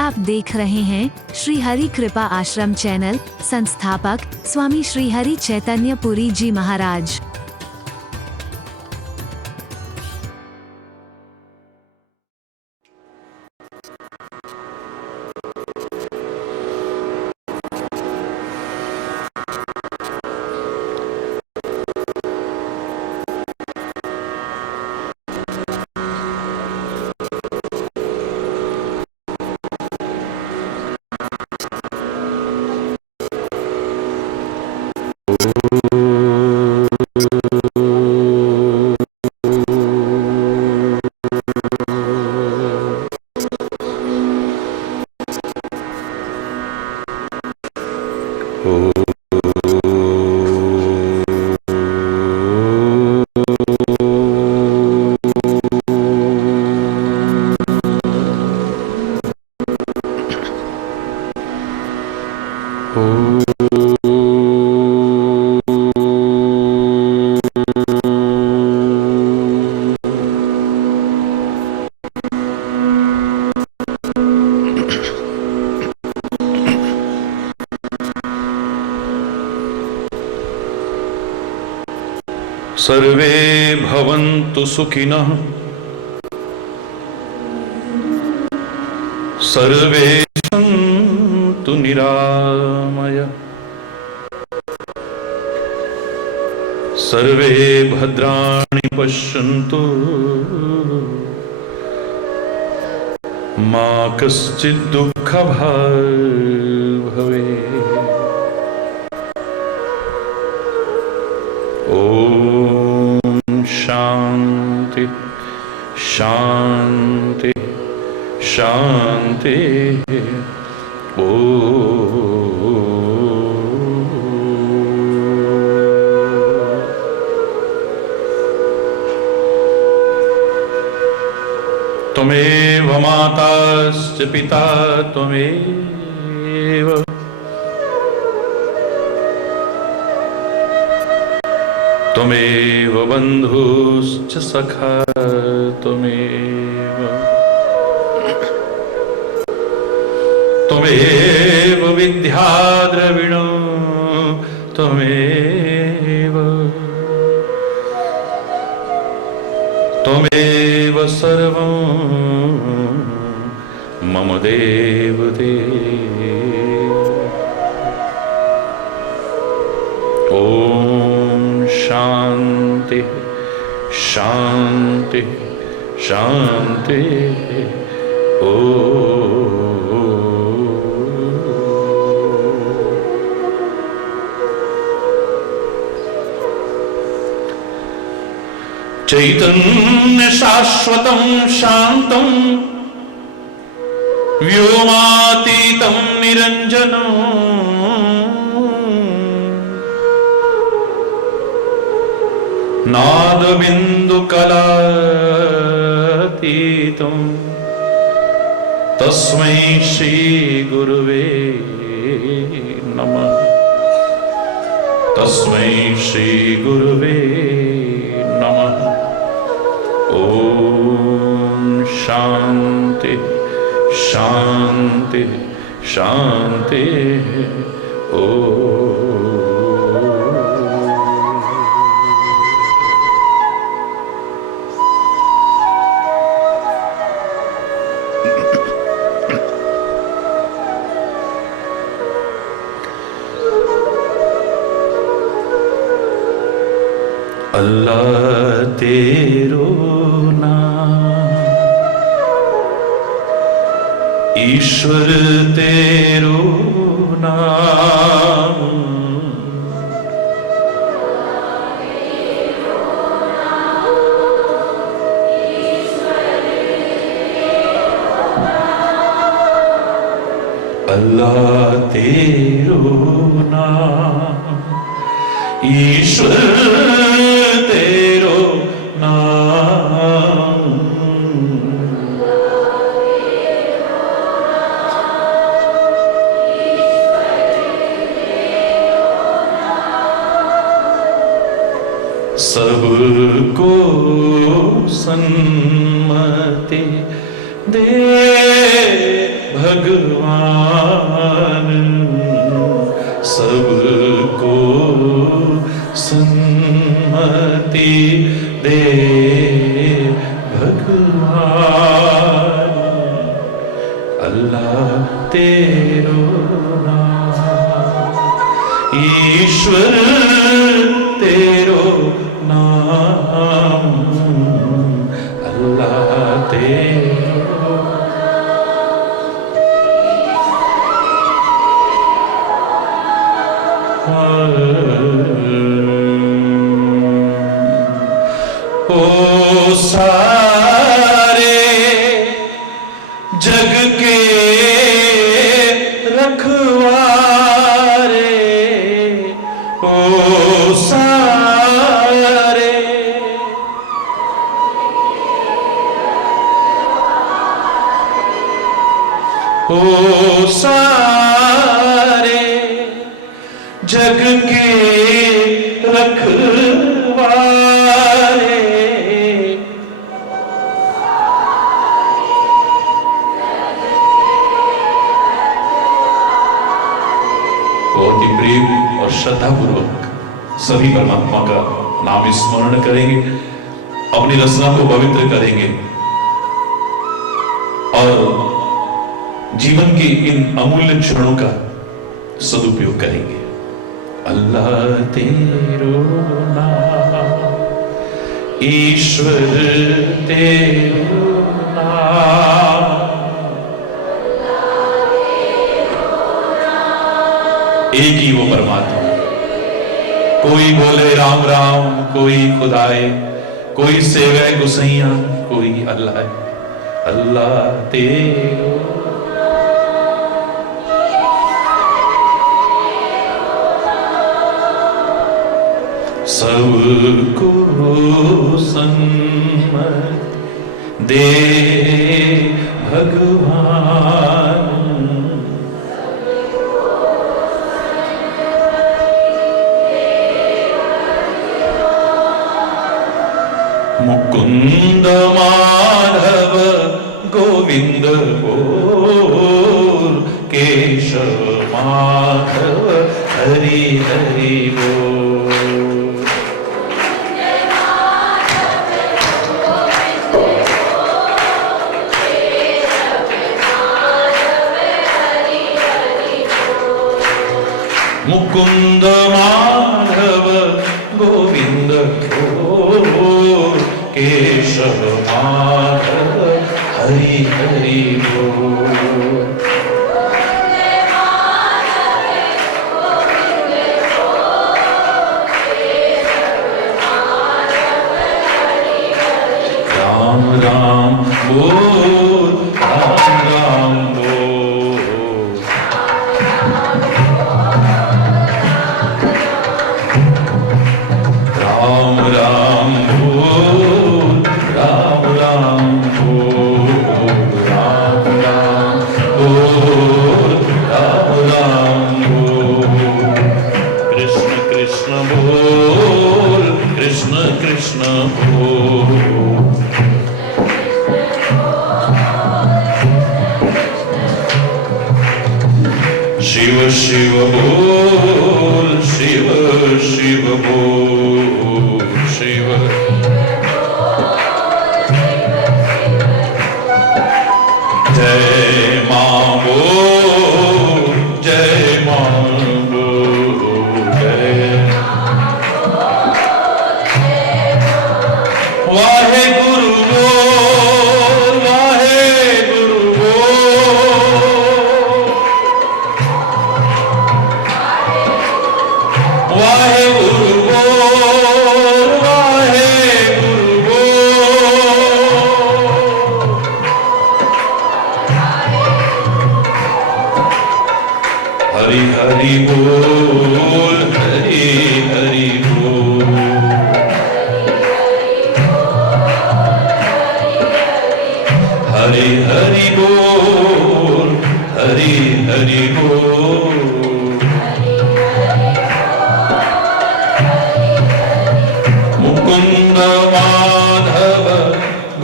आप देख रहे हैं श्री हरि कृपा आश्रम चैनल। संस्थापक स्वामी श्री हरि चैतन्य पुरी जी महाराज। सर्वे भवन्तु सुखिनः, सर्वे सन्तु निरामयाः, सर्वे भद्राणि पश्यन्तु मा कश्चित् दुःखभाग् भवेत्। ओम शांति शांति शांति। त्वमेव माताश्च पिता त्वमेव, त्वमेव बन्धुश्च सखा त्वमेव, त्वमेव विद्या द्रविणो त्वमेव, त्वमेव सर्वं मम देव देव। ओम शांति शांति शांति। चैतन्य शाश्वतं शांतं व्योमातीतं निरंजनं नादबिन्दुकलातीतं तस्मै श्री गुरुवे नमः। तस्मै श्री गुरुवे नमः। ओम शांति शांति शांति। अल्लाह तेरो नाम, ईश्वर तेरो नाम, अल्लाह तेरो नाम, ईश्वर तेरो नाम, सबको सन्मति दे भगवान सबको सन्मति दे भगवान अल्लाह तेरो नाम ईश्वर तेरो नाम अल्लाह तेरो ओ सारे जग के रखवारे ओ सारे ओ सारे जग के रखवारे बहुत ही प्रेम और श्रद्धापूर्वक सभी परमात्मा का नाम स्मरण करेंगे, अपनी रचना को पवित्र करेंगे और जीवन के इन अमूल्य क्षणों का सदुपयोग करेंगे। अल्लाह तेरो नाम ईश्वर तेरो नाम एक ही वो परमात्मा, कोई बोले राम राम, कोई खुदाए, कोई सेवे गुसैया, कोई अल्लाह। अल्लाह तेरो सबको सन्मति दे भगवान मुकुंद माधव गोविंद बोल केशव माधव हरि हरि बोल। मुकुंद माधव गोविंद बोल केशव माधव हरि हरि बोल। राम राम बोल, राम राम बोल। राम राम बोल, राम राम बोल, राम राम बोल, राम राम बोल। कृष्ण कृष्ण बोल, कृष्ण कृष्ण बोल। शिव शिव बोल, शिव शिव बोल, शिव। जय मां बोल, जय मां बोल, जय। वाहे गुरु बोल, वाहे गुरु बोल, वाहे गुरु बोल, वाहे गुरु बोल। हरि हरि बोल, हरि हरि बोल। हरि हरि बोल, हरि हरि बोल। मुकुंद माधव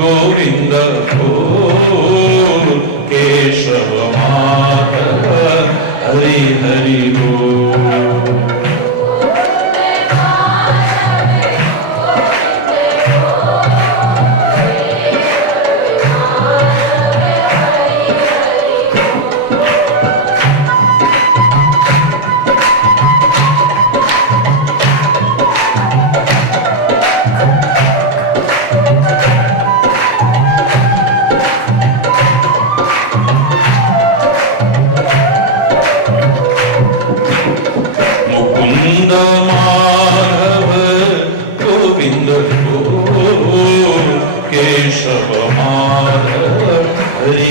गोविंद बोल केशव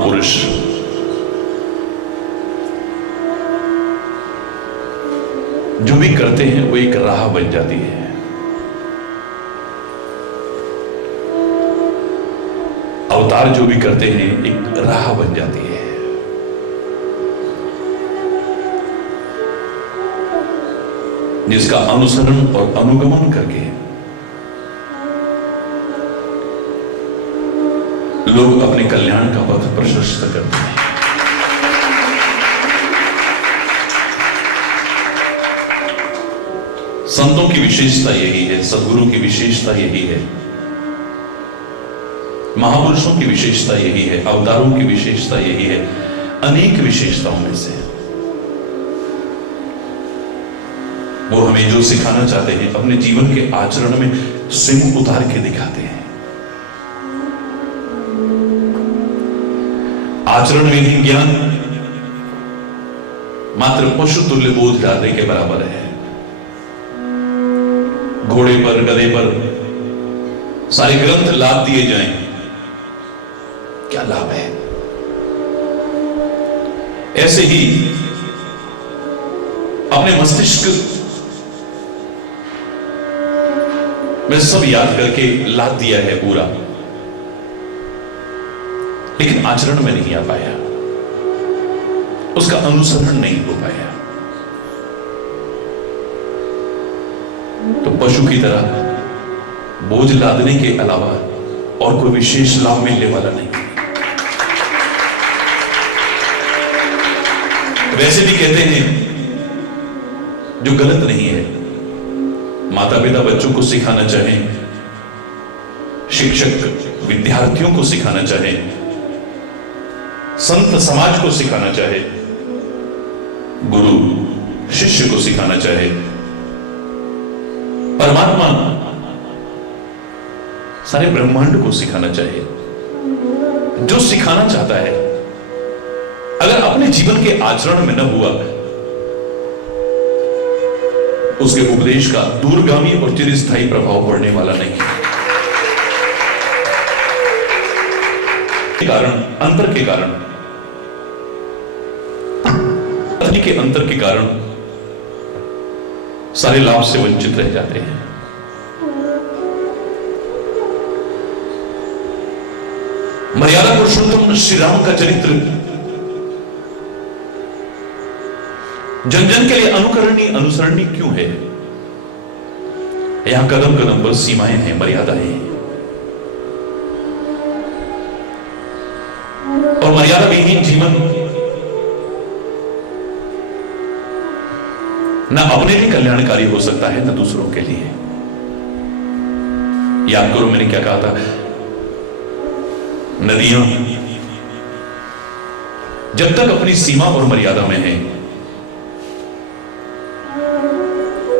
महापुरुष जो भी करते हैं वो एक राह बन जाती है। अवतार जो भी करते हैं एक राह बन जाती है। जिसका अनुसरण और अनुगमन करके लोग अपने कल्याण का पथ प्रशस्त करते हैं। संतों की विशेषता यही है, सद्गुरु की विशेषता यही है, महापुरुषों की विशेषता यही है, अवतारों की विशेषता यही है, अनेक विशेषताओं में से वो हमें जो सिखाना चाहते हैं अपने जीवन के आचरण में स्वयं उतार के दिखाते हैं। आचरण में ज्ञान मात्र पशु तुल्य बोझ डालने के बराबर है। घोड़े पर गधे पर सारे ग्रंथ लाद दिए जाएं, क्या लाभ है? ऐसे ही अपने मस्तिष्क में सब याद करके लाद दिया है पूरा, लेकिन आचरण में नहीं आ पाया, उसका अनुसरण नहीं हो पाया, तो पशु की तरह बोझ लादने के अलावा और कोई विशेष लाभ मिलने वाला नहीं। वैसे भी कहते हैं, जो गलत नहीं है, माता पिता बच्चों को सिखाना चाहें, शिक्षक विद्यार्थियों को सिखाना चाहे, संत समाज को सिखाना चाहे, गुरु शिष्य को सिखाना चाहे, परमात्मा सारे ब्रह्मांड को सिखाना चाहे, जो सिखाना चाहता है अगर अपने जीवन के आचरण में न हुआ, उसके उपदेश का दूरगामी और चिरस्थायी प्रभाव पड़ने वाला नहीं है। अंतर के कारण पत्नी के अंतर के कारण सारे लाभ से वंचित रह जाते हैं। मर्यादा पुरुषोत्तम श्री राम का चरित्र जन जन के लिए अनुकरणीय अनुसरणीय क्यों है? यहां कदम कदम पर सीमाएं हैं, मर्यादाएं हैं, और मर्यादा विहीन जीवन न अपने लिए कल्याणकारी हो सकता है न दूसरों के लिए। याद करो मैंने क्या कहा था, नदियां जब तक अपनी सीमा और मर्यादा में हैं,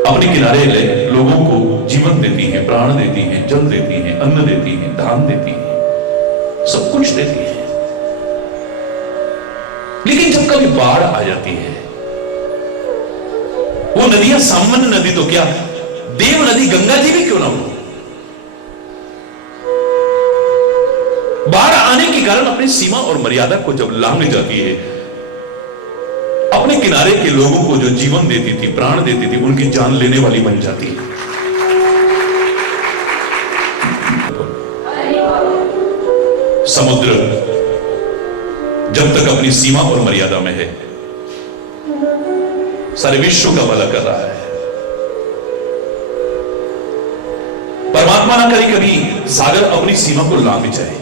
अपने किनारे लोगों को जीवन देती हैं, प्राण देती हैं, जल देती हैं, अन्न देती हैं, धान देती हैं, सब कुछ देती हैं। लेकिन जब कभी बाढ़ आ जाती है, वो नदियां सामान्य नदी तो क्या, देव नदी गंगा जी भी क्यों ना हो, बाढ़ आने के कारण अपनी सीमा और मर्यादा को जब लांघ जाती है, अपने किनारे के लोगों को जो जीवन देती थी, प्राण देती थी, उनकी जान लेने वाली बन जाती है। समुद्र जब तक अपनी सीमा और मर्यादा में है, सारे विश्व का भला कर रहा है। परमात्मा ना करे कभी सागर अपनी सीमा को लांघ जाए।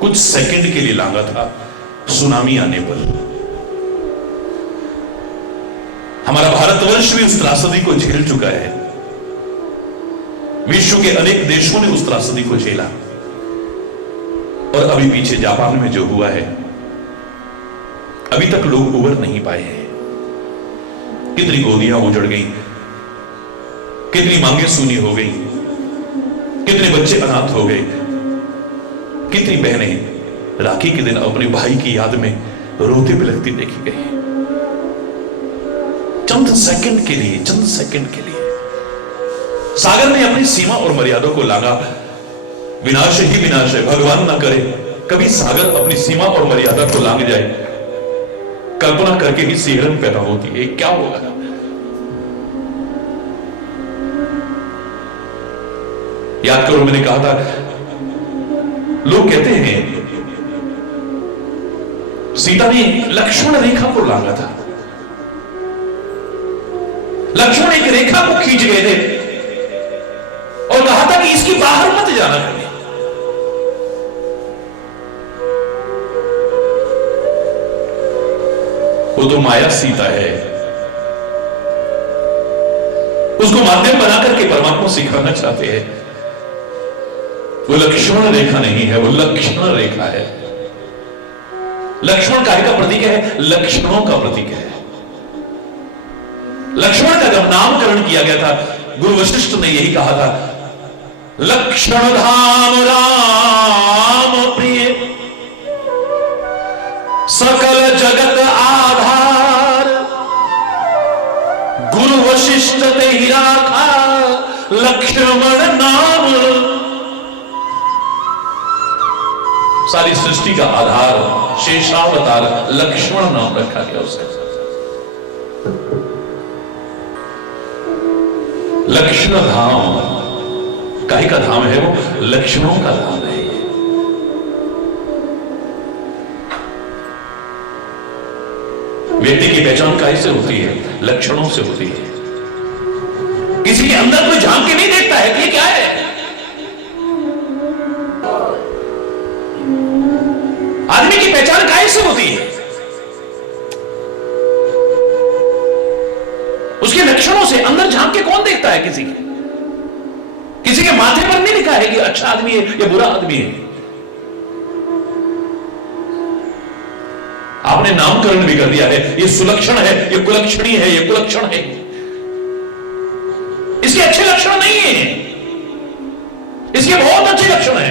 कुछ सेकंड के लिए लांघा था, सुनामी आने पर। हमारा भारतवर्ष भी उस त्रासदी को झेल चुका है, विश्व के अनेक देशों ने उस त्रासदी को झेला, और अभी पीछे जापान में जो हुआ है, अभी तक लोग उबर नहीं पाए हैं। कितनी गोदियां उजड़ गई, कितनी मांगें सूनी हो गई, कितने बच्चे अनाथ हो गए, कितनी बहनें राखी के दिन अपने भाई की याद में रोती बिलखती देखी गई। चंद सेकंड के लिए, चंद सेकंड के लिए सागर ने अपनी सीमा और मर्यादा को लांघा। विनाश ही विनाश है, भगवान ना करे कभी सागर अपनी सीमा और मर्यादा को लांघ जाए, कल्पना करके ही सिहरन पैदा होती है, क्या होगा। याद करो, मैंने कहा था, लोग कहते हैं सीता ने लक्ष्मण रेखा को लांघा था, लक्ष्मण एक रेखा को खींच गए थे और कहा था कि इसकी बाहर मत जाना कभी। वो तो माया सीता है, उसको माध्यम बनाकर के परमात्मा सिखाना चाहते हैं। वो लक्ष्मण रेखा नहीं है, वो लक्षण रेखा है। लक्ष्मण कार्य का प्रतीक है, लक्षणों का प्रतीक है। लक्ष्मण का जब नामकरण किया गया था, गुरु वशिष्ठ ने यही कहा था, लक्ष्मण धाम राम प्रिय, सकल जगत आधार, गुरु वशिष्ठ ते ही राखा लक्ष्मण नाम। सारी सृष्टि का आधार, शेषावतार लक्ष्मण नाम रखा गया उसका। लक्ष्मण धाम, काहे का धाम है वो? लक्ष्मणों का धाम है। व्यक्ति की पहचान काहे से होती है? लक्षणों से होती है। किसी के अंदर कोई झांक के नहीं देखता है कि ये क्या है। आदमी की पहचान काहे से होती है? उसके लक्षणों से। अंदर झांक के कौन देखता है? किसी के माथे पर नहीं लिखा है कि अच्छा आदमी है या बुरा आदमी है। आपने नामकरण भी कर दिया है, ये सुलक्षण है, ये कुलक्षणी है, ये कुलक्षण है। इसके अच्छे लक्षण नहीं है, इसके बहुत अच्छे लक्षण है।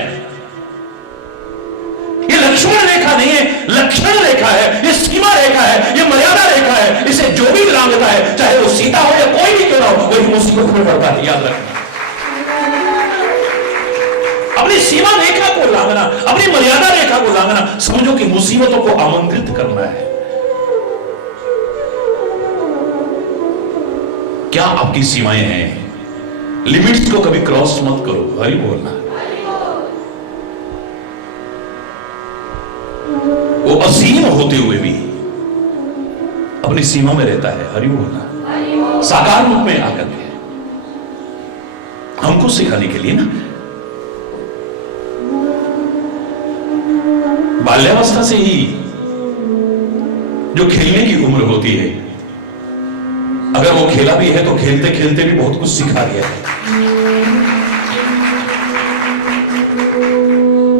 ये लक्ष्मण रेखा नहीं है, लक्षण रेखा है, ये सीमा रेखा है, ये मर्यादा रेखा है। इसे जो भी लांघता है, चाहे वो सीता हो या कोई भी क्यों ना हो, वही मुसीबत में पड़ता है। याद रखना, अपनी सीमा रेखा को लांघना, अपनी मर्यादा रेखा को लांघना, समझो कि मुसीबतों को आमंत्रित करना है। क्या आपकी सीमाएं हैं? लिमिट्स को कभी क्रॉस मत करो। हरि बोलना। वो असीम होते हुए भी अपनी सीमा में रहता है। हरि बोलना। साकार रूप में आकर के हमको सिखाने के लिए ना, बाल्यावस्था से ही जो खेलने की उम्र होती है, अगर वो खेला भी है तो खेलते खेलते भी बहुत कुछ सिखा दिया है।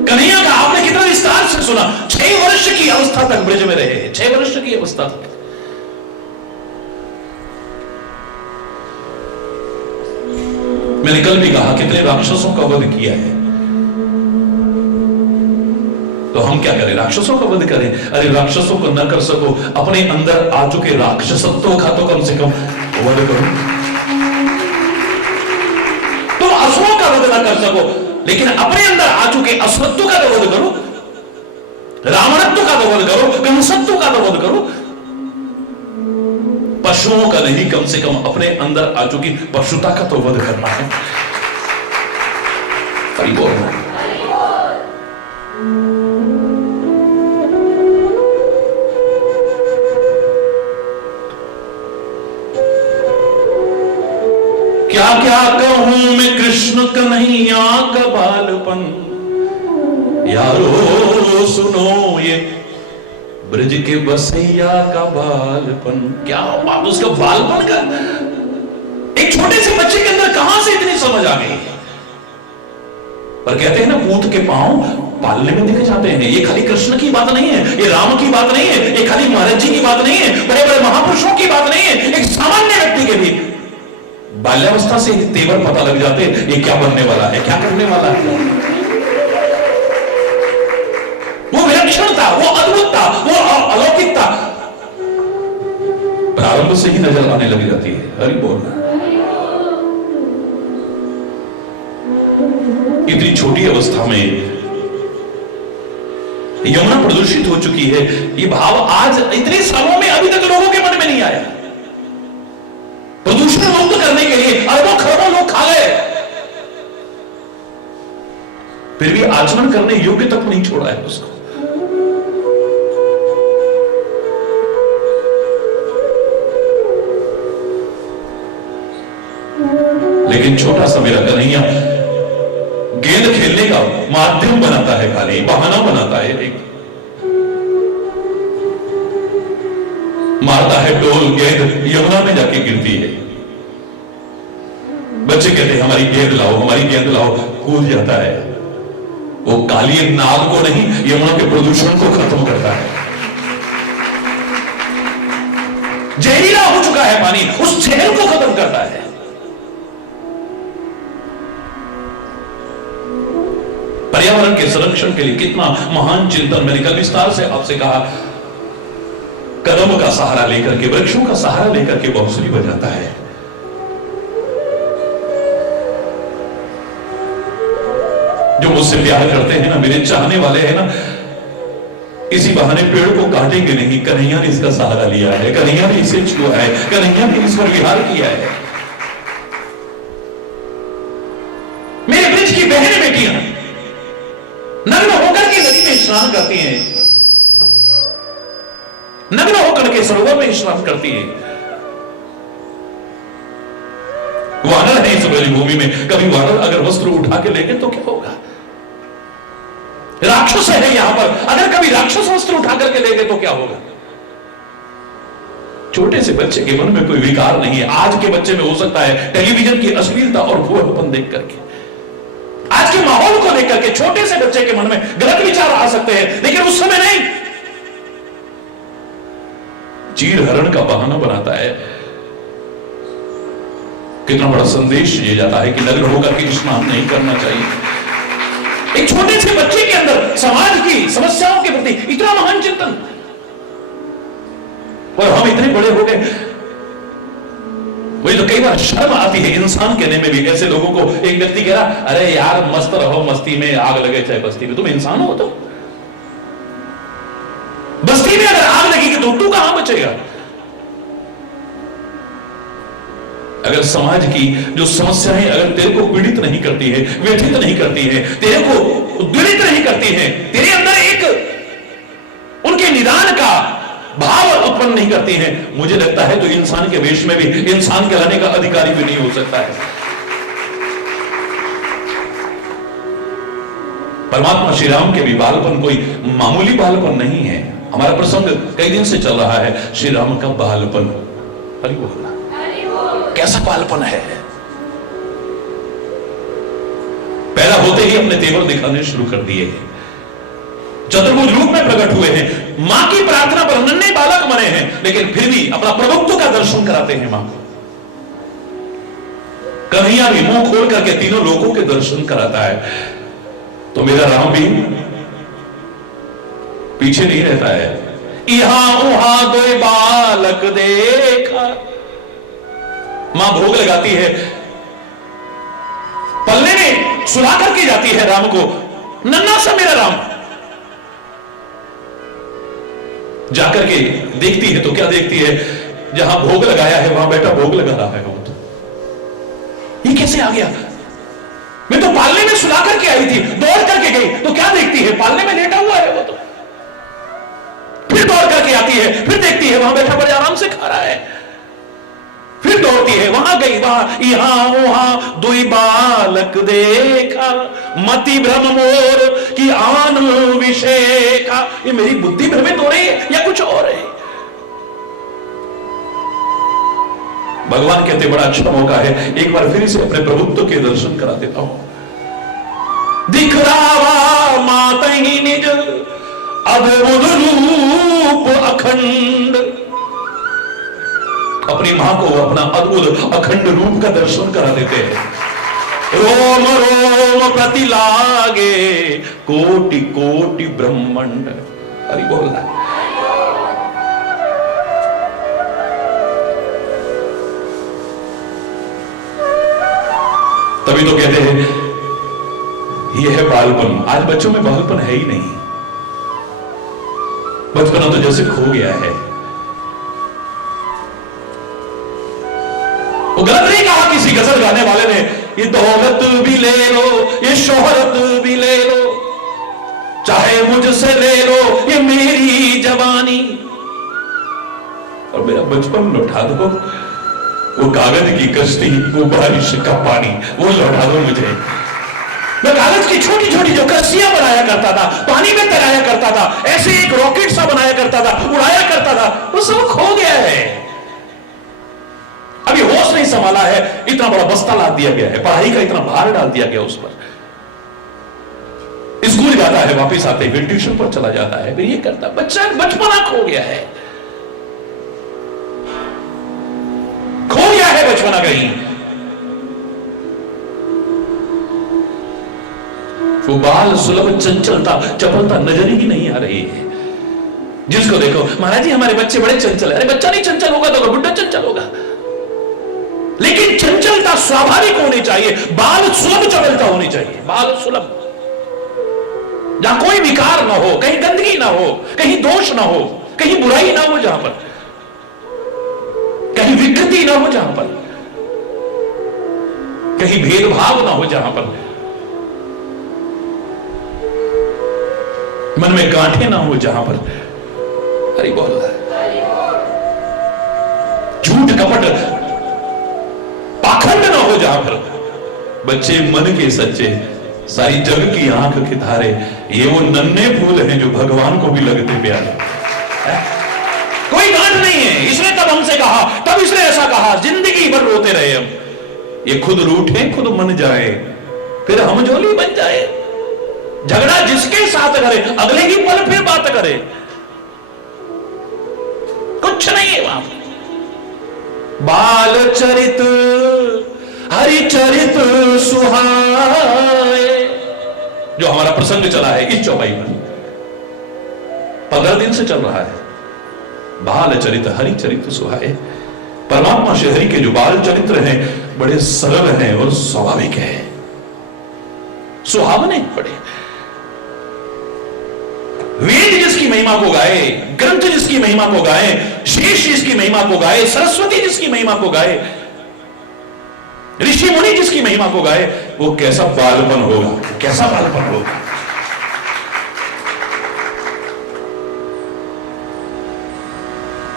कन्हैया का आपने कितना विस्तार से सुना। 6 वर्ष की अवस्था तक ब्रज में रहे, 6 वर्ष की अवस्था तक। मैंने कल भी कहा कितने राक्षसों का वध किया है, तो हम क्या करें? राक्षसों का वध करें? अरे राक्षसों को न कर सको, अपने अंदर आ चुके राक्षसत्व का तो कम से कम वध करो। तुम असुरों का वध न कर सको, लेकिन अपने अंदर आ चुके असुरत्व का तो वध करो, रावणत्व का तो वध करो, कंसत्व का तो वध करो। पशुओं का नहीं, कम से कम अपने अंदर आ चुकी पशुता का तो वध करना है। हरि बोल। क्या क्या कहूं मैं कृष्ण कन्हैया का बालपन, यारो सुनो ये ब्रज के बसैया का बालपन। क्या बात, उसका बालपन का। एक छोटे से बच्चे के अंदर कहां से इतनी समझ आ गई? पर कहते हैं ना, पूत के पांव पालने में दिखे जाते हैं। ये खाली कृष्ण की बात नहीं है, ये राम की बात नहीं है, ये खाली महाराज जी की बात नहीं है, बड़े बड़े महापुरुषों की बात नहीं है। एक सामान्य व्यक्ति के भी बाल्यावस्था से तेवर पता लग जाते हैं, ये क्या बनने वाला है, क्या करने वाला है। वो विलक्षणता, वो अद्भुतता, वो अलौकिकता प्रारंभ से ही नजर आने लग जाती है। हरि बोलना। इतनी छोटी अवस्था में यमुना प्रदूषित हो चुकी है, ये भाव आज इतने सालों में अभी तक लोगों के मन में नहीं आया। प्रदूषण मुक्त करने के लिए अरबों खरबों लोग खा गए, फिर भी आचरण करने योग्य तक नहीं छोड़ा है उसको। लेकिन छोटा सा मेरा कन्हैया गेंद खेलने का माध्यम बनाता है, खाली बहाना बनाता है, एक मारता है डोल, गेंद यमुना में जाके गिरती है। बच्चे कहते हैं हमारी गेंद लाओ, हमारी गेंद लाओ, कूद जाता है। वो काली नाग को नहीं, यमुना के प्रदूषण को खत्म करता है। जहरीला हो चुका है पानी, उस जहर को खत्म करता है। पर्यावरण के संरक्षण के लिए कितना महान चिंतन, मैंने कल विस्तार से आपसे कहा। कदम का सहारा लेकर के, वृक्षों का सहारा लेकर के बांसुरी बजाता है। जो मुझसे प्यार करते हैं ना, मेरे चाहने वाले हैं ना, इसी बहाने पेड़ को काटेंगे नहीं। कन्हैया ने इसका सहारा लिया है, कन्हैया ने इसे छुआ है, कन्हैया ने इस पर विहार किया है। मेरे ब्रज की बहन बेटियां नग्न होकर के नदी में स्नान करती हैं, नग्न होकर के सरोवर में स्नान करती हैं। वानर है इस भूमि में, कभी वानर अगर वस्त्र उठा के लेंगे तो क्या होगा? राक्षस है यहां पर, अगर कभी राक्षस वस्त्र उठा करके लेंगे तो क्या होगा? छोटे से बच्चे के मन में कोई विकार नहीं है। आज के बच्चे में हो सकता है टेलीविजन की अश्लीलता और भूलपन देख करके, आज के माहौल को देख करके छोटे से बच्चे के मन में गलत विचार आ सकते हैं, लेकिन उस समय नहीं। चीर हरण का बहाना बनाता है। कितना बड़ा संदेश ये जाता है कि नग्न होकर के स्नान नहीं करना चाहिए। एक छोटे से बच्चे के अंदर समाज की समस्याओं के प्रति इतना महान चिंतन, और हम इतने बड़े हो गए। वही तो कई बार शर्म आती है इंसान कहने में भी। ऐसे लोगों को एक व्यक्ति कह रहा, अरे यार मस्त रहो, मस्ती में आग लगे चाहे बस्ती में, तुम इंसान हो? तो बस्ती में अगर आग लगेगी तो तू कहां बचेगा? अगर समाज की जो समस्याएं अगर तेरे को पीड़ित नहीं करती है, व्यथित नहीं करती है, तेरे को उद्वेलित नहीं करती है, तेरे अंदर एक उनके निदान का भाव उत्पन्न नहीं करती है, मुझे लगता है तो इंसान के वेश में भी इंसान कहलाने का अधिकारी भी नहीं हो सकता है। परमात्मा श्री राम के भी बालपन कोई मामूली बालपन नहीं है। हमारा प्रसंग कई दिन से चल रहा है श्री राम का बालपन। हरि बोल, कैसा बालपन है। पैदा होते ही अपने तेवर दिखाने शुरू कर दिए, चतुर्भुज रूप में प्रकट हुए हैं, मां की प्रार्थना पर नन्हे बालक बने हैं, लेकिन फिर भी अपना प्रभुत्व का दर्शन कराते हैं मां को। कन्हैया भी मुंह खोल करके तीनों लोगों के दर्शन कराता है। तो मेरा राम भी पीछे नहीं रहता है। यहां उहां दो बालक देखा, मां भोग लगाती है, पल्ले में सुला करके जाती है राम को। नन्ना सा मेरा राम जाकर के देखती है तो क्या देखती है? जहां भोग लगाया है वहां बेटा भोग लगा रहा है। वो तो ये कैसे आ गया? मैं तो पालने में सुला करके आई थी, दौड़ करके गई तो क्या देखती है? पालने में लेटा हुआ है वो तो। फिर दौड़ करके आती है, फिर देखती है वहां बैठा बड़े आराम से खा रहा है, फिर दौड़ती है, वहां गई, वहां यहां वहां दुई बालक देखा, मति भ्रम मोर की आन विषय का। ये मेरी बुद्धि भ्रमित हो रही है या कुछ और है? भगवान कहते बड़ा अच्छा मौका है, एक बार फिर से अपने प्रभुत्व के दर्शन करा देता हूं। दिखरावा माता ही निज अद्भुत रूप अखंड, अपनी मां को अपना अद्भुत अखंड रूप का दर्शन करा देते हैं। रोम रोम प्रति लागे कोटि कोटि ब्रह्मांड। हरि बोल रहा है। तभी तो कहते हैं ये है बालपन। आज बच्चों में बालपन है ही नहीं। बचपना तो जैसे खो गया है। वो गलत नहीं कहा किसी गजल गाने वाले ने, ये दौलत भी ले लो, ये शोहरत भी ले लो, चाहे मुझसे ले लो ये मेरी जवानी, और मेरा बचपन लौटा दो, वो कागज की कश्ती, वो बारिश का पानी, वो लौटा दो मुझे। मैं कागज की छोटी छोटी जो कश्तियां बनाया करता था, पानी में तैराया करता था, ऐसे एक रॉकेट सा बनाया करता था, उड़ाया करता था, वो सब खो गया है। अभी होश नहीं संभाला है, इतना बड़ा बस्ता लाद दिया गया है, पढ़ाई का इतना भार डाल दिया गया उस पर। स्कूल जाता है, वापस आते ही ट्यूशन पर चला जाता है, फिर ये करता, बच्चा बचपना खो गया है, खो गया है बचपना कहीं। वो बाल सुलभ चंचलता, चपलता नजर ही नहीं आ रही है। जिसको देखो, महाराज जी हमारे बच्चे बड़े चंचल है। अरे बच्चा नहीं चंचल होगा तो बुढ़ा चंचल होगा, लेकिन चंचलता स्वाभाविक होनी चाहिए, बाल सुलभ चपलता होनी चाहिए, बाल सुलभ, जहां कोई विकार ना हो, कहीं गंदगी ना हो, कहीं दोष ना हो, कहीं बुराई ना हो, जहां पर कहीं विकृति ना हो, जहां पर कहीं भेदभाव ना हो, जहां पर मन में गांठें ना हो, जहां पर हरि बोल, झूठ कपट पाखंड ना हो, जहां पर बच्चे मन के सच्चे, सारी जग की आंख के तारे, ये वो नन्हे फूल हैं जो भगवान को भी लगते प्यारे। कोई गांठ नहीं है, इसने तब हमसे कहा, तब इसने ऐसा कहा, जिंदगी भर रोते रहे हम। ये खुद रूठे खुद मन जाए, फिर हम जोली बन जाए। झगड़ा जिसके साथ करे, अगले ही पल फिर बात करे, कुछ नहीं है वहां। बाल चरित हरि चरित सुहाए, जो हमारा प्रसंग चला है इस चौपाई पर, 15 दिन से चल रहा है। बाल चरित हरि चरित सुहाए, परमात्मा श्री हरि के जो बाल चरित्र हैं बड़े सरल हैं और स्वाभाविक हैं, सुहावने बड़े। वेद जिसकी महिमा को गाए, ग्रंथ जिसकी महिमा को गाए, शेष जिसकी महिमा को गाए, सरस्वती जिसकी महिमा को गाए, ऋषि मुनि जिसकी महिमा को गाए, वो कैसा बालपन होगा, कैसा बालपन होगा।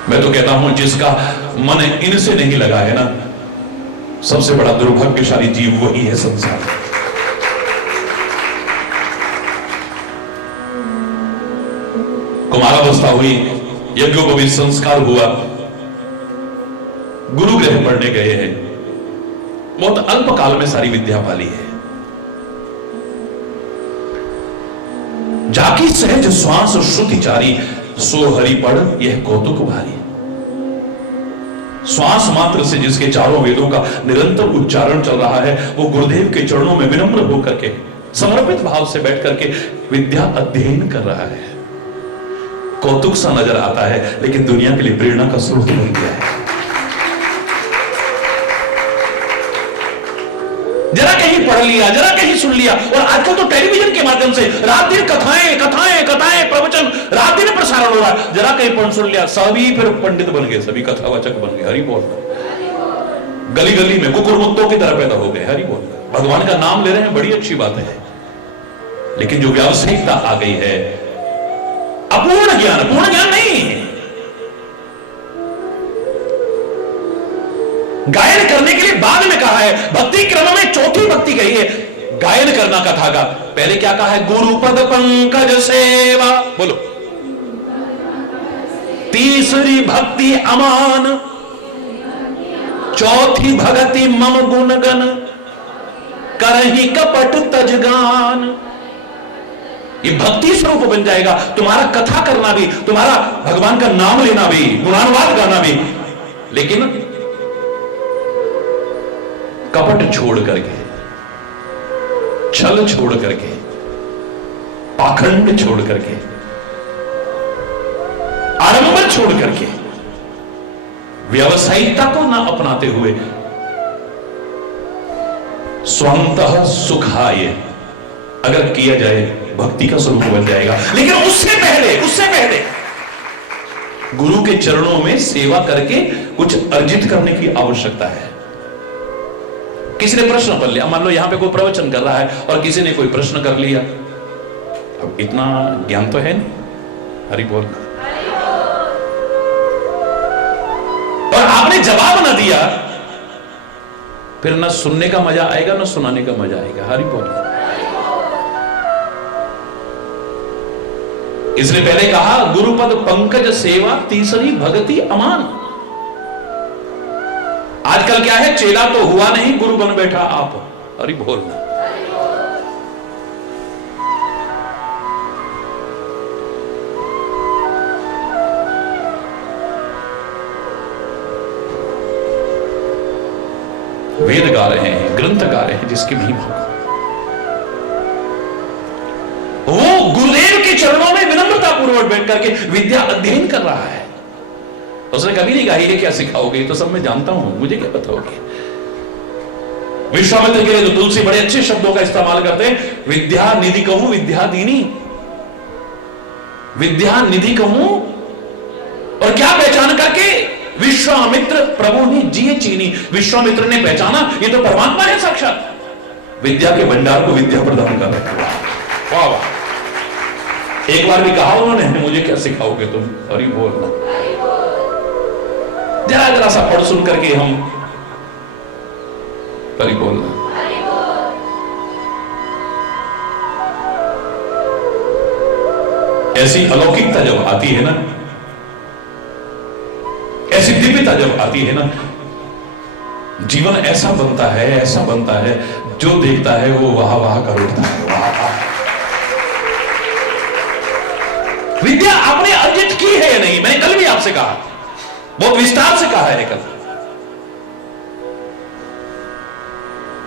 मैं तो कहता हूं जिसका मन इनसे नहीं लगा है ना, सबसे बड़ा दुर्भाग्यशाली जीव वही है संसार में। कुमारावस्था हुई, यज्ञोपवीत संस्कार हुआ, गुरु ग्रह पढ़ने गए हैं, बहुत अल्प काल में सारी विद्या पाली है। जाकी सहज श्वास श्रुति चारी, सो हरि पढ़ यह कौतुक भारी। श्वास मात्र से जिसके चारों वेदों का निरंतर उच्चारण चल रहा है, वो गुरुदेव के चरणों में विनम्र होकर के, समर्पित भाव से बैठ करके विद्या अध्ययन कर रहा है। कौतुक सा नजर आता है, लेकिन दुनिया के लिए प्रेरणा का स्रोत बन गया है। जरा कहीं पढ़ लिया, जरा कहीं सुन लिया, और आजकल तो टेलीविजन के माध्यम से रात दिन कथाएं कथाएं कथाएं प्रवचन रात दिन प्रसारण हो रहा है। जरा कहीं पढ़ सुन लिया, सभी फिर पंडित बन गए, सभी कथावाचक बन गए। हरि बोल, गली गली में कुकुरमुत्तों की तरह पैदा हो गए। हरि बोल, भगवान का नाम ले रहे हैं, बड़ी अच्छी बात है, लेकिन जो व्यावसायिकता आ गई है, अपूर्ण ज्ञान, पूर्ण ज्ञान नहीं। गायन करने के लिए बाद में कहा है, भक्ति क्रम में चौथी भक्ति कही है, गायन करना कथा का। पहले क्या कहा है? गुरुपद पंकज सेवा, बोलो। तीसरी भक्ति अमान, चौथी भगति मम गुणगन, करही कपट तजगान। ये भक्ति स्वरूप बन जाएगा तुम्हारा, कथा करना भी, तुम्हारा भगवान का नाम लेना भी, गुणानुवाद गाना भी, लेकिन कपट छोड़ करके, छल छोड़ करके, पाखंड छोड़ करके, आडंबर छोड़ करके, व्यावसायिकता को ना अपनाते हुए स्वतः सुखाय अगर किया जाए, भक्ति का स्वरूप बन जाएगा। लेकिन उससे पहले गुरु के चरणों में सेवा करके कुछ अर्जित करने की आवश्यकता है। किसी ने प्रश्न कर लिया, मान लो यहां पे कोई प्रवचन कर रहा है और किसी ने कोई प्रश्न कर लिया, अब इतना ज्ञान तो है नहीं, हरि बोल, और आपने जवाब ना दिया, फिर ना सुनने का मजा आएगा ना सुनाने का मजा आएगा। हरि बोल। इसलिए पहले कहा गुरुपद पंकज सेवा तीसरी भगति अमान। आजकल क्या है, चेला तो हुआ नहीं, गुरु बन बैठा आप। हरि बोल। वेद गा रहे हैं, ग्रंथ गा रहे हैं, जिसकी महिमा वो गुरुदेव के चरणों में विनम्रता पूर्वक बैठ करके विद्या अध्ययन कर रहा है। उसने कभी नहीं कहा ये क्या सिखाओगे, तो सब मैं जानता हूं, मुझे क्या बताओगे। विश्वामित्र के लिए तो तुलसी बड़े अच्छे शब्दों का इस्तेमाल करते हैं, विद्या निधि कहूं विद्या दीनी, विद्या निधि कहूं, और क्या पहचान करके, विश्वामित्र प्रभु ने जिए चीनी। विश्वामित्र ने पहचाना ये तो परमात्मा है साक्षात, विद्या के भंडार को विद्या प्रदान कर रहा है। वाह वाह। एक बार भी कहा उन्होंने, मुझे क्या सिखाओगे तुम। हरि बोलना। जरा जरा सा पढ़ सुन करके हम, हरि बोलना। ऐसी अलौकिकता जब आती है ना, ऐसी दिव्यता जब आती है ना, जीवन ऐसा बनता है, ऐसा बनता है, जो देखता है वो वाह वाह कर उठता है। वाह वाह। विद्या आपने अर्जित की है या नहीं, मैंने कल भी आपसे कहा, बहुत विस्तार से कहा है कल,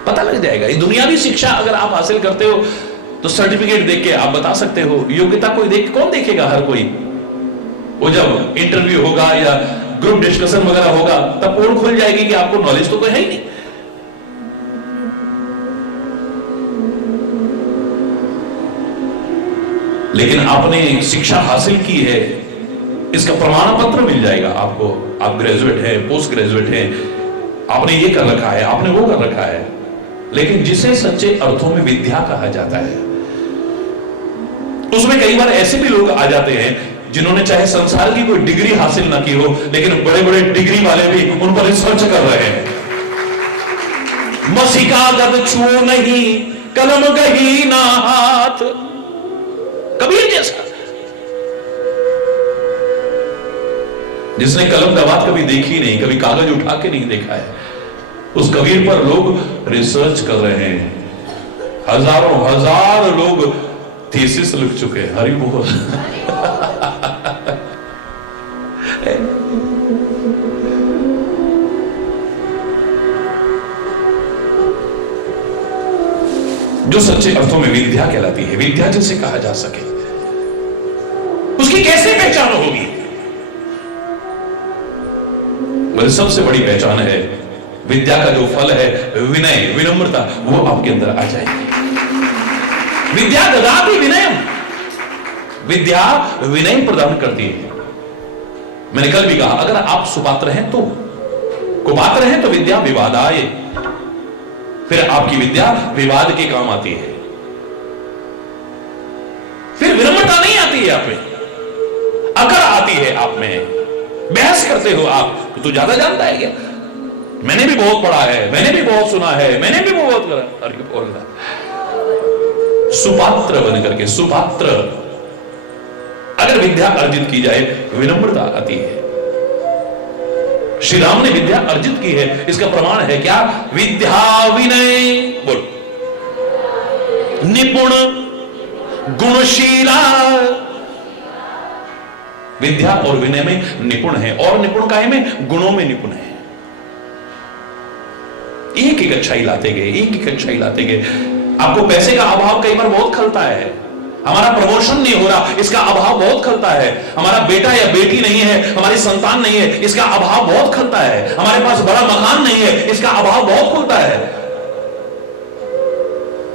पता लग जाएगा। ये दुनियावी शिक्षा अगर आप हासिल करते हो तो सर्टिफिकेट देख के आप बता सकते हो, योग्यता कोई देख, कौन देखेगा, हर कोई। वो जब इंटरव्यू होगा या ग्रुप डिस्कशन वगैरह होगा तब पोल खुल जाएगी कि आपको नॉलेज तो कोई है ही नहीं। लेकिन आपने शिक्षा हासिल की है, इसका प्रमाण पत्र मिल जाएगा आपको, आप ग्रेजुएट हैं, पोस्ट ग्रेजुएट हैं, आपने ये कर रखा है, आपने वो कर रखा है। लेकिन जिसे सच्चे अर्थों में विद्या कहा जाता है, उसमें कई बार ऐसे भी लोग आ जाते हैं जिन्होंने चाहे संसार की कोई डिग्री हासिल ना की हो, लेकिन बड़े बड़े डिग्री वाले भी उन पर रिसर्च कर रहे हैं। मसीका दर्द छुओ नहीं, कलम गही ना हाथ, कबीर जैसा, जिसने कलम दबात कभी देखी नहीं, कभी कागज उठा के नहीं देखा है, उस कबीर पर लोग रिसर्च कर रहे हैं। हजारों हजार लोग थीसिस लिख चुके हैं। हरि बोल। जो सच्चे अर्थों में विद्या कहलाती है, विद्या जिसे कहा जा सके, उसकी कैसे पहचान होगी? मेरी सबसे बड़ी पहचान है विद्या का जो फल है, विनय, विनम्रता, वो आपके अंदर आ जाएगी। विद्या ददाति विनयम, विद्या विनय प्रदान करती है। मैंने कल भी कहा, अगर आप सुपात्र हैं तो, कुपात्र हैं तो विद्या विवादाय, फिर आपकी विद्या विवाद के काम आती है। फिर विनम्रता नहीं आती है आप में, अकड़ आती है आप में, बहस करते हो आप, तो तू ज्यादा जानता है क्या, मैंने भी बहुत पढ़ा है, मैंने भी बहुत सुना है, मैंने भी बहुत करा। अरे बोलना, सुपात्र बन करके, सुपात्र अगर विद्या अर्जित की जाए, विनम्रता आती है। श्री राम ने विद्या अर्जित की है, इसका प्रमाण है क्या? विद्या विनय, बोल, निपुण गुणशीला, विद्या और विनय में निपुण है, और निपुण काहे में? गुणों में निपुण है। एक एक अच्छाई लाते गए, एक एक अच्छाई लाते गए। आपको पैसे का अभाव कई बार बहुत खलता है, हमारा प्रमोशन नहीं हो रहा, इसका अभाव बहुत खलता है, हमारा बेटा या बेटी नहीं है, हमारी संतान नहीं है, इसका अभाव बहुत खलता है, हमारे पास बड़ा मकान नहीं है, इसका अभाव बहुत खुलता है।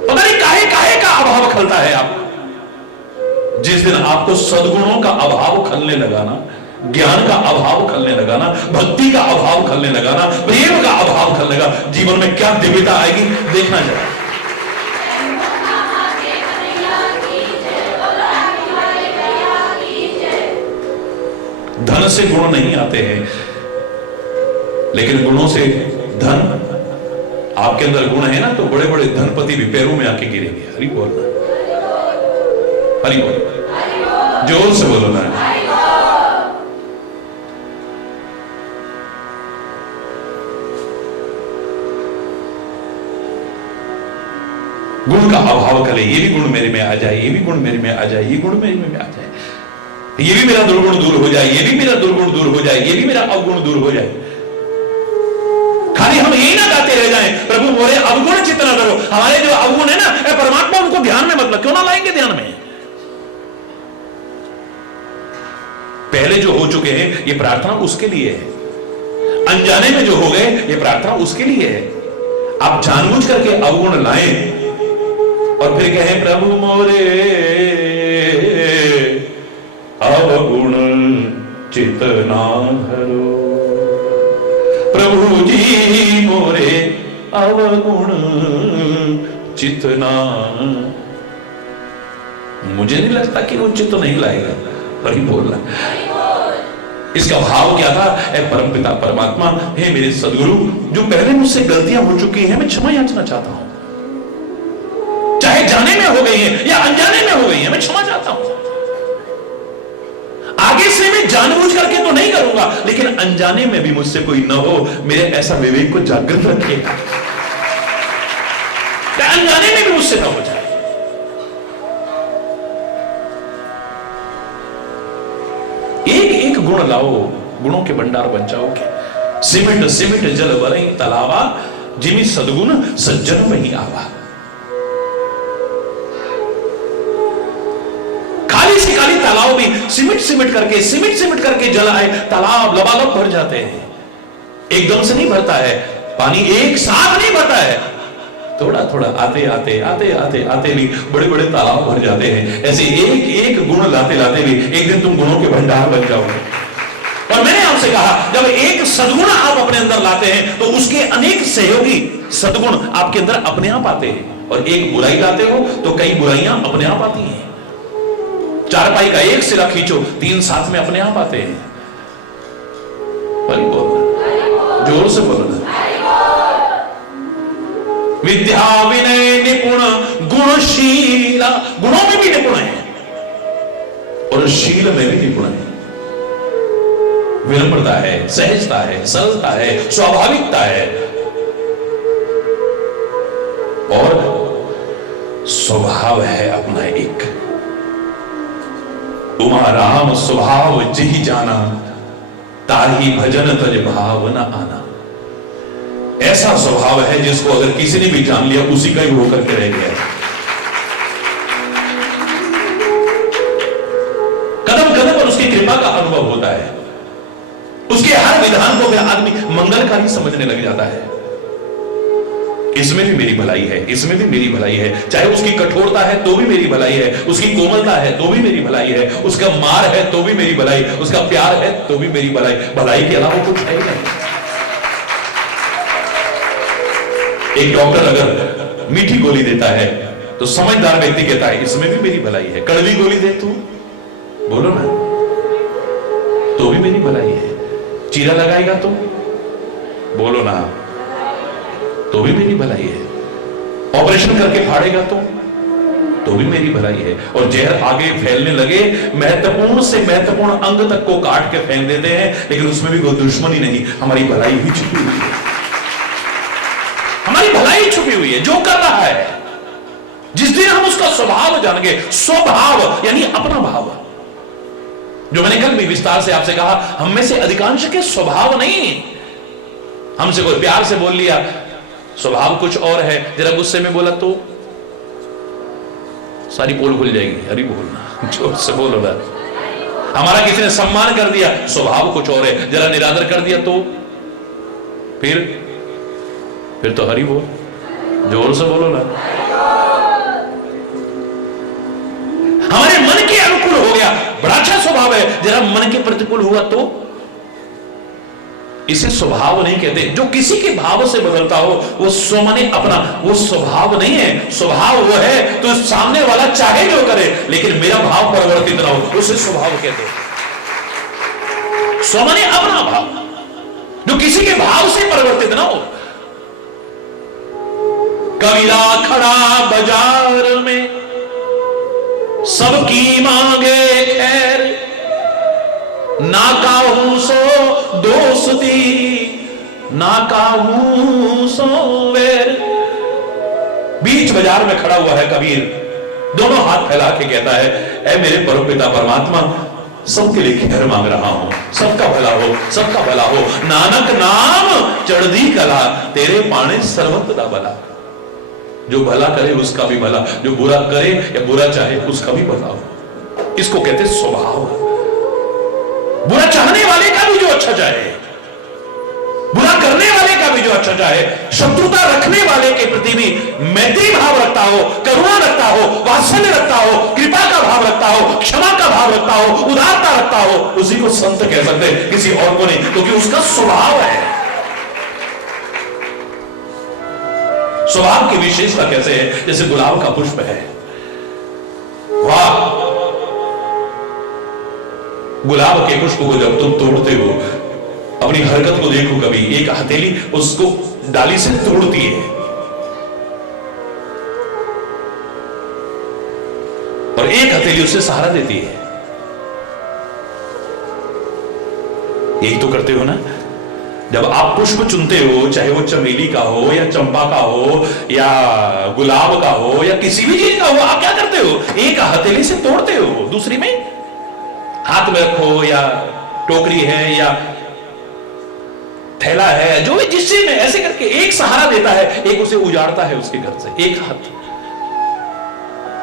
पता नहीं काहे काहे का अभाव खलता है आपको। जिस दिन आपको सद्गुणों का अभाव खलने लगा ना, ज्ञान का अभाव खलने लगा ना, भक्ति का अभाव खलने लगा ना, प्रेम का अभाव खलने लगा, जीवन में क्या दिव्यता आएगी देखना जरा। धन से गुण नहीं आते हैं, लेकिन गुणों से धन। आपके अंदर गुण है ना, तो बड़े बड़े धनपति भी पैरों में आके गिरेंगे। हरि बोल, हरि बोल, जोर से बोलो ना। गुण का अभाव करे, ये भी गुण मेरे में आ जाए, ये भी गुण मेरे में आ जाए, ये गुण मेरे में आ जाए, ये भी मेरा दुर्गुण दूर हो जाए, ये भी मेरा दुर्गुण दूर हो जाए, ये भी मेरा अवगुण दूर हो जाए। खाली हम यही ना गाते रह जाएं, प्रभु मोरे अवगुण चित्त न करो। हमारे जो अवगुण है ना, परमात्मा उनको ध्यान में मतलब क्यों ना लाएंगे ध्यान में। पहले जो हो चुके हैं ये प्रार्थना उसके लिए है, अनजाने में जो हो गए ये प्रार्थना उसके लिए है। आप जानबूझ करके अवगुण लाएं और फिर कहें प्रभु मोरे अवगुण चित ना धरो, प्रभु जी मोरे अवगुण चित ना। मुझे नहीं लगता कि वो चित्त नहीं लाएगा। पर ही बोलना, इसका भाव क्या था? ऐ परमपिता परमात्मा, हे मेरे सदगुरु, जो पहले मुझसे गलतियां हो चुकी हैं मैं क्षमा याचना चाहता हूं, चाहे जाने में हो गई है या अनजाने में हो गई है, मैं क्षमा चाहता हूं। आगे से मैं जानबूझ करके तो नहीं करूंगा, लेकिन अनजाने में भी मुझसे कोई न हो, मेरे ऐसा विवेक को जागृत रखिएगा, अनजाने में भी मुझसे न हो जाए। एक एक गुण लाओ, गुणों के भंडार बन जाओगे। सिमट सिमट जल बरई तलावा, जिमी सदगुण सज्जन वही आवा। खाली से खाली तालाब भी सिमट सिमट करके जल आए, तालाब लबालब भर जाते हैं। एकदम से नहीं भरता है पानी, एक साथ नहीं भरता है, थोड़ा थोड़ा आते आते आते आते आते भी बड़े बड़े तालाब भर जाते हैं। ऐसे एक एक गुण लाते लाते भी एक दिन तुम गुणों के भंडार बन जाओगे। और मैंने आपसे कहा, जब एक सद्गुण आप अपने अंदर लाते हैं तो उसके अनेक सहयोगी सद्गुण आपके अंदर अपने आप आते हैं। और एक बुराई लाते हो तो कई बुराइयां अपने आप आती हैं। चारपाई का एक सिरा खींचो, तीन साथ में अपने आप आते हैं। बोलना, जोर से बोलना। विद्या विनय निपुण गुणशीला, गुणों में भी निपुण है और शील में भी निपुण है। विनम्रता है, सहजता है, सरलता है, स्वाभाविकता है और स्वभाव है अपना एक। उमा राम स्वभाव जिहि जाना, ताहि भजन तज भाव न आना। ऐसा स्वभाव है जिसको अगर किसी ने भी जान लिया उसी का ही होकर के रह गया। कदम कदम पर उसकी कृपा का अनुभव होता है, उसके हर विधान को फिर आदमी मंगलकारी समझने लग जाता है। इसमें भी मेरी भलाई है, इसमें भी मेरी भलाई है, चाहे उसकी कठोरता है तो भी मेरी भलाई है, उसकी कोमलता है तो भी मेरी भलाई है, उसका मार है तो भी मेरी भलाई, उसका प्यार है तो भी मेरी भलाई। भलाई के अलावा कुछ है ही नहीं। एक डॉक्टर अगर मीठी गोली देता है तो समझदार व्यक्ति कहता है इसमें भी मेरी भलाई है। कड़वी गोली दे तू, बोलो ना, तो भी मेरी भलाई है। चीरा लगाएगा तो, बोलो ना, तो भी मेरी भलाई है। ऑपरेशन करके फाड़ेगा तो भी मेरी भलाई है। और जहर आगे फैलने लगे, महत्वपूर्ण से महत्वपूर्ण अंग तक को काट के फेंक देते हैं, लेकिन उसमें भी कोई दुश्मनी नहीं, हमारी भलाई ही छुपी हुई है। हमारी भलाई छुपी हुई है। जो कर रहा है, जिस दिन हम उसका स्वभाव जान गए, स्वभाव यानी अपना भाव, जो मैंने कल भी विस्तार से आपसे कहा, हम में से अधिकांश के स्वभाव नहीं। हमसे कोई प्यार से बोल लिया, स्वभाव कुछ और है, जरा गुस्से में बोला तो सारी पोल खुल जाएगी। हरी बोलना, जोर से बोलो ना। हमारा किसी ने सम्मान कर दिया, स्वभाव कुछ और है, जरा निरादर कर दिया तो फिर तो हरी बोल, जोर से बोलो ना। हमारे मन के अनुकूल हो गया, बड़ा अच्छा स्वभाव है, जरा मन के प्रतिकूल हुआ तो इसे स्वभाव नहीं कहते। जो किसी के भाव से बदलता हो वो स्व माने अपना, वो स्वभाव नहीं है। स्वभाव वो है तो सामने वाला चाहे जो करे लेकिन मेरा भाव परिवर्तित ना हो, उसे स्वभाव कहते हैं। स्व माने अपना भाव, जो किसी के भाव से परिवर्तित ना हो। कबीरा खड़ा बाजार में सबकी मांगे खैर, ना काहू सो दोस्ती ना काहू सो वैर। बीच बाजार में खड़ा हुआ है कबीर, दोनों हाथ फैला के कहता है, ऐ मेरे परमपिता परमात्मा, सबके लिए खैर मांग रहा हूं, सबका भला हो, सबका भला हो। नानक नाम चढ़दी कला, तेरे पाने सर्वत्र भला। जो भला करे उसका भी भला, जो बुरा करे या बुरा चाहे उसका भी भला हो। इसको कहते स्वभाव। बुरा चाहने वाले का भी जो अच्छा चाहे, बुरा करने वाले का भी जो अच्छा चाहे, शत्रुता रखने वाले के प्रति भी मैत्री भाव रखता हो, करुणा रखता हो, वात्सल्य रखता हो, कृपा का भाव रखता हो, क्षमा का भाव रखता हो, उदारता रखता हो, उसी को संत कह सकते हैं, किसी और को नहीं, क्योंकि उसका स्वभाव है। स्वभाव की विशेषता कैसे है? जैसे गुलाब का पुष्प है, वाह, गुलाब के पुष्प को जब तुम तोड़ते हो, अपनी हरकत को देखो कभी। एक हथेली उसको डाली से तोड़ती है और एक हथेली उसे सहारा देती है। यही तो करते हो ना जब आप पुष्प चुनते हो, चाहे वो चमेली का हो या चंपा का हो या गुलाब का हो या किसी भी चीज का हो। आप क्या करते हो? एक हथेली से तोड़ते हो, दूसरी में हाथ में रखो, या टोकरी है या थैला है, जो भी जिससे में ऐसे करके एक सहारा देता है, एक उसे उजाड़ता है उसके घर से, एक हाथ।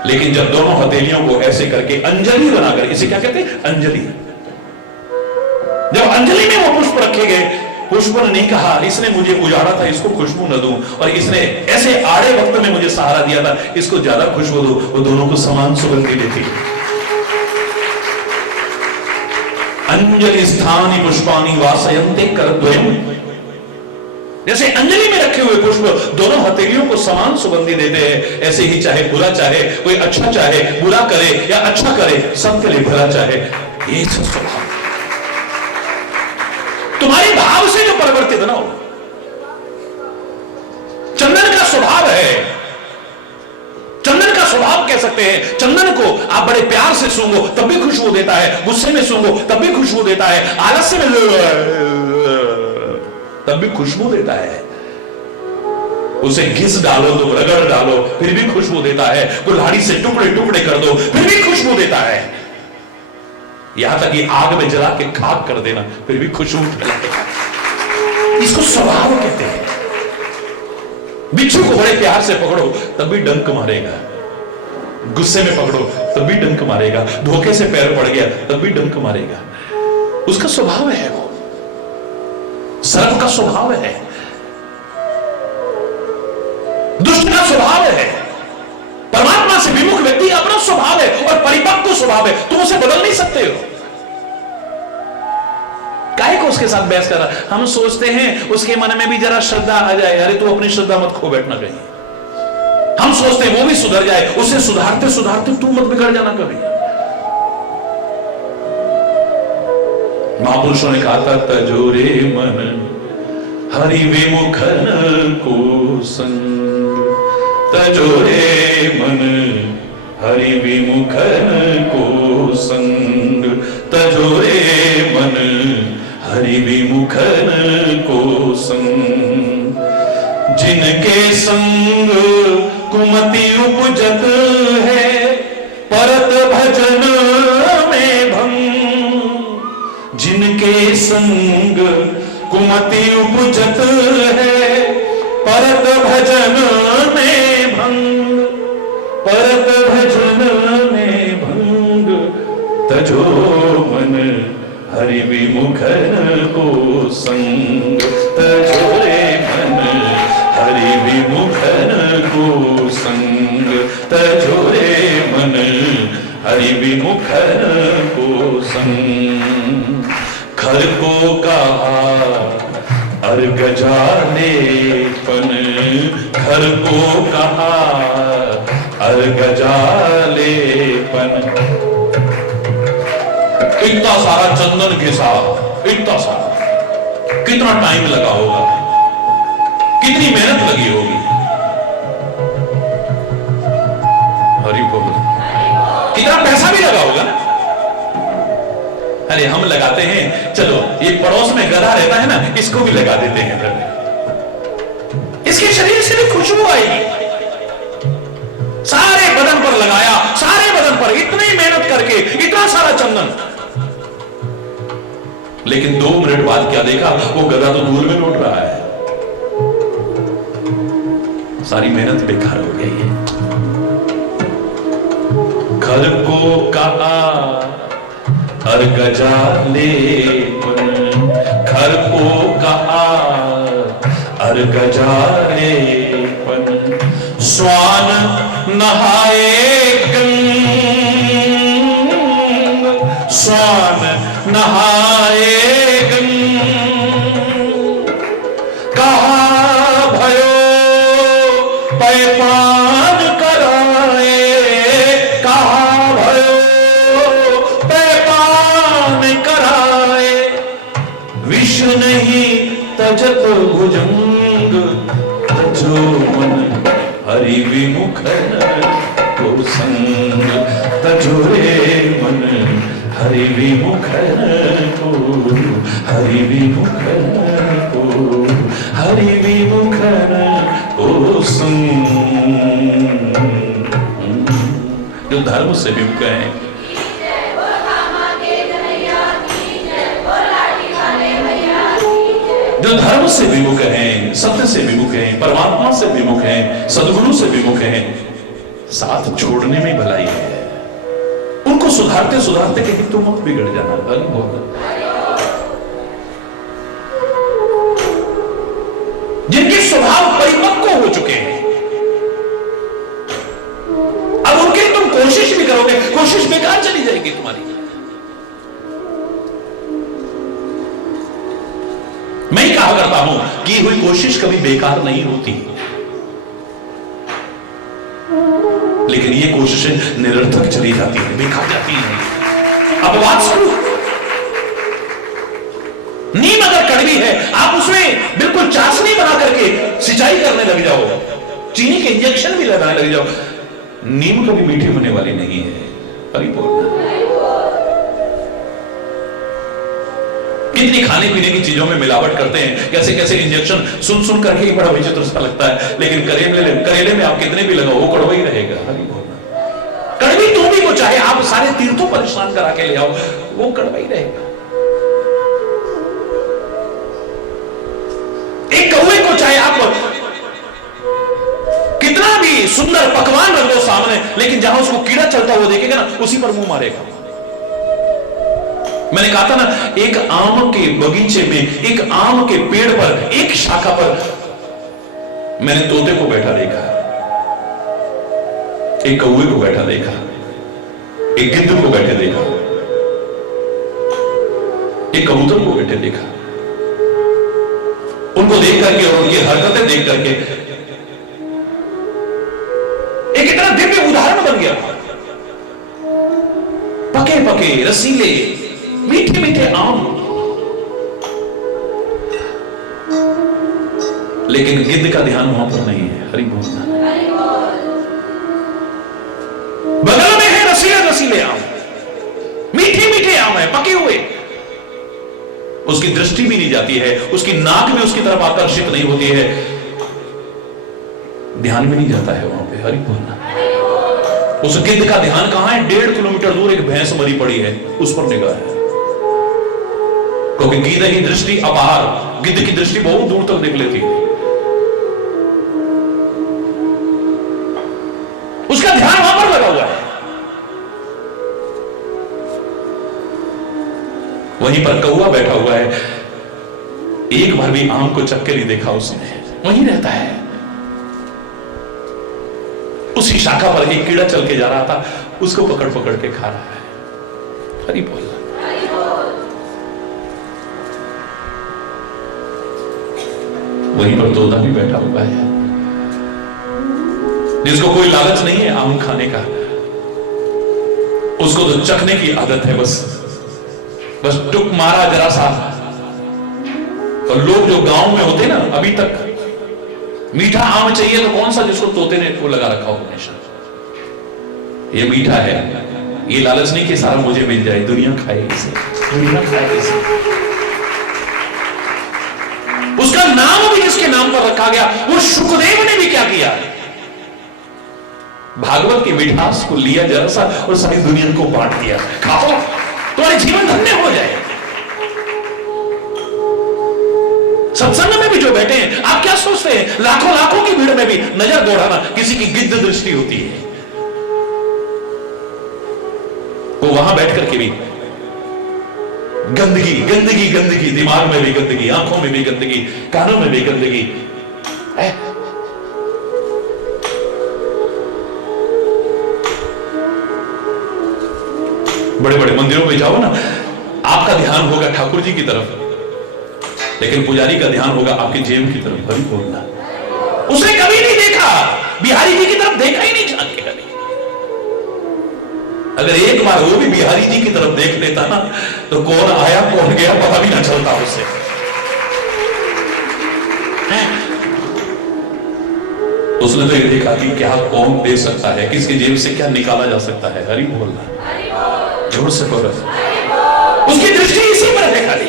लेकिन जब दोनों हथेलियों को ऐसे करके अंजलि बनाकर, इसे क्या कहते हैं? अंजलि। जब अंजलि में वो पुष्प रखे गए, पुष्प ने नहीं कहा इसने मुझे उजाड़ा था, इसको खुशबू न दूं, और इसने ऐसे आड़े वक्त में मुझे सहारा दिया था, इसको ज्यादा खुशबू दो। वो दोनों को समान सुगंधी देती है। अंजलि स्थानी पुष्पानी वासयन्ते करद्वयम्। जैसे अंजलि में रखे हुए पुष्प दोनों हथेलियों को समान सुगंधी देते हैं, ऐसे ही चाहे बुरा चाहे कोई, अच्छा चाहे बुरा करे या अच्छा करे, सबके लिए भला चाहे, ये स्वभाव। तुम्हारे भाव से जो परिवर्तित ना हो। चंदन का स्वभाव है, चंदन का स्वभाव कह सकते हैं। चंदन को आप बड़े प्यार से सूंघो तब भी खुशबू देता है, गुस्से में सूंघो तब भी खुशबू देता है, आलस्य में तब भी खुशबू देता है। उसे घिस डालो तो रगड़ डालो फिर भी खुशबू देता है, कुल्हाड़ी से टुकड़े टुकड़े कर दो फिर भी खुशबू देता है, यहां तक कि आग में जला के खाक कर देना फिर भी खुशबू फैलाएगा। इसको स्वभाव कहते हैं। बिच्छू को बड़े प्यार से पकड़ो तब भी डंक मारेगा, गुस्से में पकड़ो तब भी डंक मारेगा, धोखे से पैर पड़ गया तब भी डंक मारेगा। उसका स्वभाव है, वो सर्प का स्वभाव है, दुष्ट का स्वभाव है। परमात्मा से विमुख व्यक्ति का अपना स्वभाव है और परिपक्व स्वभाव है, तुम उसे बदल नहीं सकते हो। काहे को उसके साथ बहस कर रहा? हम सोचते हैं उसके मन में भी जरा श्रद्धा आ जाए, अरे तू अपनी श्रद्धा मत खो बैठना कहीं। हम सोचते हैं वो भी सुधर जाए, उसे सुधारते सुधारते तू मत बिगड़ जाना कभी। महापुरुषों ने कहा था, तजोरे मन हरि विमुखन को संग, तजोरे मन हरि विमुखन को संग, तजोरे मन हरि विमुखन को संग। जिनके संग कुमति उपजत है, परत भजन में भंग। जिनके संग कुमति उपजत है, परत भजन में भंग, परत भजन में भंग। तजो मन हरि विमुखन को संग, तजोरे मन हरि विमुखन को संग, तजोरे मन हरि विमुख को संग। खर को कहा अर्घ जालेपन, खर को कहा अर्घ जालेपन। इतना सारा चंदन के साथ, इतना सारा, कितना टाइम लगा होगा, कितनी मेहनत लगी होगी। हरि बोल। कितना पैसा भी लगा होगा। अरे हम लगाते हैं, चलो ये पड़ोस में गधा रहता है ना, इसको भी लगा देते हैं फिर। इसके शरीर से भी खुशबू आएगी। सारे बदन पर लगाया, सारे बदन पर इतनी मेहनत करके, इतना सारा चंदन, लेकिन 2 मिनट बाद क्या देखा, वो गधा तो धूल में लौट रहा है। सारी मेहनत बेकार हो गई है। खर को कहा अर्घ जालेपन, खर को कहा अर्घ जालेपन। स्वान नहाए गंग, स्वान नहाए गंग। कहा भयो पैपान कराए, कहा भयो पैपान कराए। विष नहीं तजत भुजंग, तजो मन हरि विमुख को संग। तजो रे मन हरि विमुख को, हरि विमुख को, हरि विमुख को संग। जो धर्म से विमुख है, जो धर्म से विमुख हैं, सत्य से विमुख हैं, परमात्मा से विमुख हैं, सद्गुरु से विमुख हैं, साथ छोड़ने में भलाई है। उनको सुधारते सुधारते कहीं तुम मत बिगड़ जाना। जिनके स्वभाव परिपक्व हो चुके हैं, अब उनके तुम कोशिश भी करोगे, कोशिश बेकार चली जाएगी तुम्हारी। मैं ही कहा करता हूं की हुई कोशिश कभी बेकार नहीं होती, लेकिन ये कोशिशें निरर्थक चली जाती है, बेकार जाती है। अब बात सुनो, नीम अगर कड़वी है, आप उसमें बिल्कुल चाशनी बना करके सिंचाई करने लग जाओ, चीनी के इंजेक्शन भी लगाने लग जाओ, नीम कभी मीठी होने वाली नहीं है। कितनी खाने पीने की चीजों में मिलावट करते हैं, कैसे कैसे इंजेक्शन, सुन सुन करके ही बड़ा विचित्र सा लगता है। लेकिन करेले में आप कितने भी लगाओ, वो कड़वा ही रहेगा। कड़वी तुम को चाहे आप सारे तीर्थों पर स्नान करा के ले आओ, वो कड़वा ही रहेगा। एक कौवे को चाहे आप कितना भी सुंदर पकवान रख दो सामने, लेकिन जहां उसको कीड़ा चलता हुआ देखेगा ना, उसी पर मुंह मारेगा। मैंने कहा था ना, एक आम के बगीचे में, एक आम के पेड़ पर, एक शाखा पर मैंने तोते को बैठा देखा, एक कौवे को बैठा देखा, एक गिद्ध को बैठे देखा, एक कबूतर को बैठे देखा। उनको देख करके और उनकी हरकतें देख करके एक इतना दिव्य उदाहरण बन गया। पके पके रसीले मीठे मीठे आम, लेकिन गिद्ध का ध्यान वहां पर नहीं है। हरि बोल। बगल में है रसीले रसीले आम, मीठे मीठे आम है, पके हुए। उसकी दृष्टि भी नहीं जाती है, उसकी नाक भी उसकी तरफ आकर्षित नहीं होती है, ध्यान भी नहीं जाता है वहां पे। हरि बोलना। उस गिद्ध का ध्यान कहां है? 1.5 किलोमीटर दूर एक भैंस मरी पड़ी है, उस पर निगाह है। क्योंकि गिद्ध की दृष्टि अपार, गिद्ध की दृष्टि बहुत दूर तक देख लेती है। उसका ध्यान वहां पर लगा हुआ है। वहीं पर कौवा बैठा हुआ है, एक बार भी आम को चक्के नहीं देखा उसने, वहीं रहता है। उसी शाखा पर एक कीड़ा चल के जा रहा था, उसको पकड़ पकड़ के खा रहा है। हरि बोल। वहीं पर तोता भी बैठा हुआ है, जिसको कोई लालच नहीं है आम खाने का, उसको तो चखने की आदत है, बस टुक मारा जरा सा। और लोग जो गांव में होते ना, अभी तक मीठा आम चाहिए तो कौन सा, जिसको तोते ने वो लगा रखा हो हमेशा, ये मीठा है, ये लालच नहीं कि सारा मुझे मिल जाए, दुनिया खाए इसे, दुनिया खाए इसे। उसका नाम भी जिसके नाम पर रखा गया, वो शुकदेव ने भी क्या किया, भागवत की मिठास को लिया जरा सा और सारी दुनिया को बांट दिया। खाओ, तुम्हारे जीवन धन्य हो जाए। सत्संग में भी जो बैठे हैं, आप क्या सोचते हैं, लाखों लाखों की भीड़ में भी नजर दौड़ाना किसी की गिद्ध दृष्टि होती है, वो वहां बैठ करके भी गंदगी गंदगी गंदगी, दिमाग में भी गंदगी, आंखों में भी गंदगी, कानों में भी गंदगी है। बड़े बड़े मंदिरों में जाओ ना, आपका ध्यान होगा ठाकुर जी की तरफ, लेकिन पुजारी का ध्यान होगा आपके जेब की तरफ। हरि बोलना। उसने कभी नहीं देखा, बिहारी जी की तरफ देखा ही नहीं जान के कभी। अगर एक बार वो भी बिहारी जी की तरफ देख लेता ना, तो कौन आया कौन गया पता भी ना चलता उससे। उसने तो ये देखा कि क्या कौन दे सकता है, किसकी जेब से क्या निकाला जा सकता है। हरि बोलना, जोर से बोलो। उसकी दृष्टि इसी पर है खाली।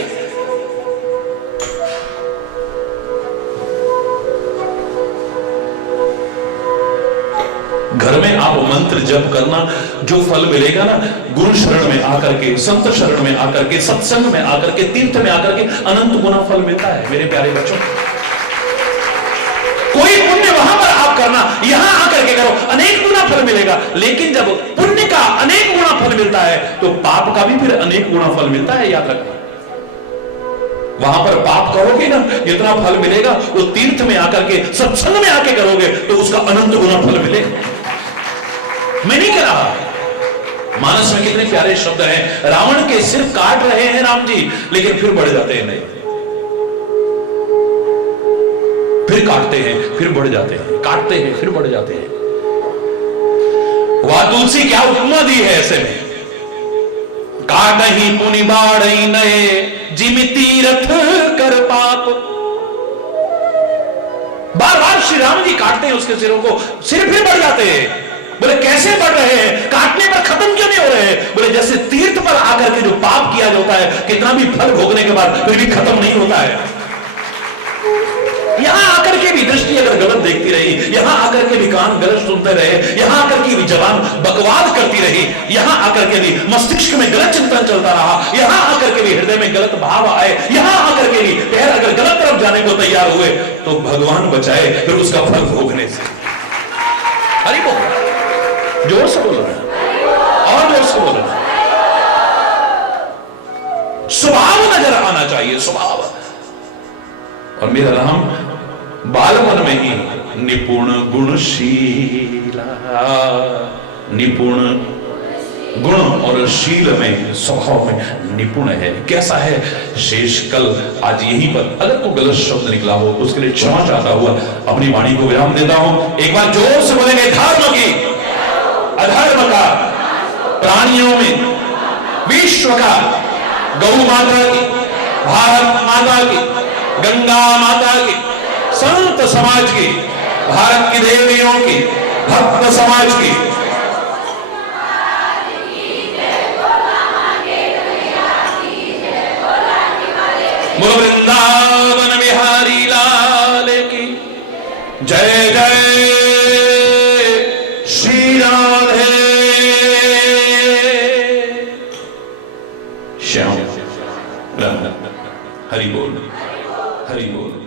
घर में आप मंत्र जप करना, जो फल मिलेगा ना, गुरु शरण में आकर के, संत शरण में आकर के, सत्संग में आकर के, तीर्थ में आकर के अनंत गुना फल मिलता है मेरे प्यारे बच्चों। कोई पुण्य वहां पर आप करना, यहां आकर के करो, अनेक गुना फल मिलेगा। लेकिन जब पुण्य का अनेक गुना फल मिलता है, तो पाप का भी फिर अनेक गुना फल मिलता है, याद रखना। वहां पर पाप करोगे ना, जितना फल मिलेगा वो तीर्थ में आकर के, सत्संग में आके करोगे तो उसका अनंत गुना फल मिलेगा। मैं नहीं कह रहा, मानस में कितने प्यारे शब्द हैं, रावण के सिर काट रहे हैं राम जी, लेकिन फिर बढ़ जाते हैं, नहीं, फिर काटते हैं, फिर बढ़ जाते हैं, काटते हैं, फिर बढ़ जाते हैं। वह तुलसी क्या उपमा दी है ऐसे में, काटही पुनि बाढ़ई नए, जिमि तीरथ कर पाप। बार बार श्री राम जी काटते हैं उसके सिरों को, सिर फिर बढ़ जाते हैं। बोले कैसे बढ़ रहे हैं, काटने पर खत्म क्यों नहीं हो रहे हैं? बोले जैसे तीर्थ पर आकर के जो पाप किया जाता है, कितना भी फल भोगने के बाद फिर भी खत्म नहीं होता है। यहां आकर के भी दृष्टि अगर गलत देखती रही, यहां आकर के भी कान गलत सुनते रहे, यहां आकर के भी जबान बकवाद करती रही, यहां आकर के भी मस्तिष्क में गलत चिंतन चलता रहा, यहां आकर के भी हृदय में गलत भाव आए, यहां आकर के भी पैर अगर गलत तरफ जाने को तैयार हुए, तो भगवान बचाए फिर उसका फल भोगने से। हरि बोल, जोर से बोल रहे हैं, और जोर से बोल रहे हैं। स्वभाव नजर आना चाहिए, स्वभाव। और मेरा राम बालपन में ही निपुण गुणशीला, निपुण गुण और शील में, स्वभाव में निपुण है। कैसा है शेष, कल आज यहीं पर अगर कोई गलत शब्द निकला हो उसके लिए क्षमा चाहता हुआ अपनी वाणी को विराम देता हूं। एक बार जोर से बोलेंगे, धर्म की अधर्म का, प्राणियों में विश्व का, गौ माता की, भारत माता की, गंगा माता की, संत समाज की, भारत की देवियों की, भक्त समाज की, बोलो वृंदावन बिहारी लाल की जय जय श्री राधे श्याम। हरि बोल, हरि बोल।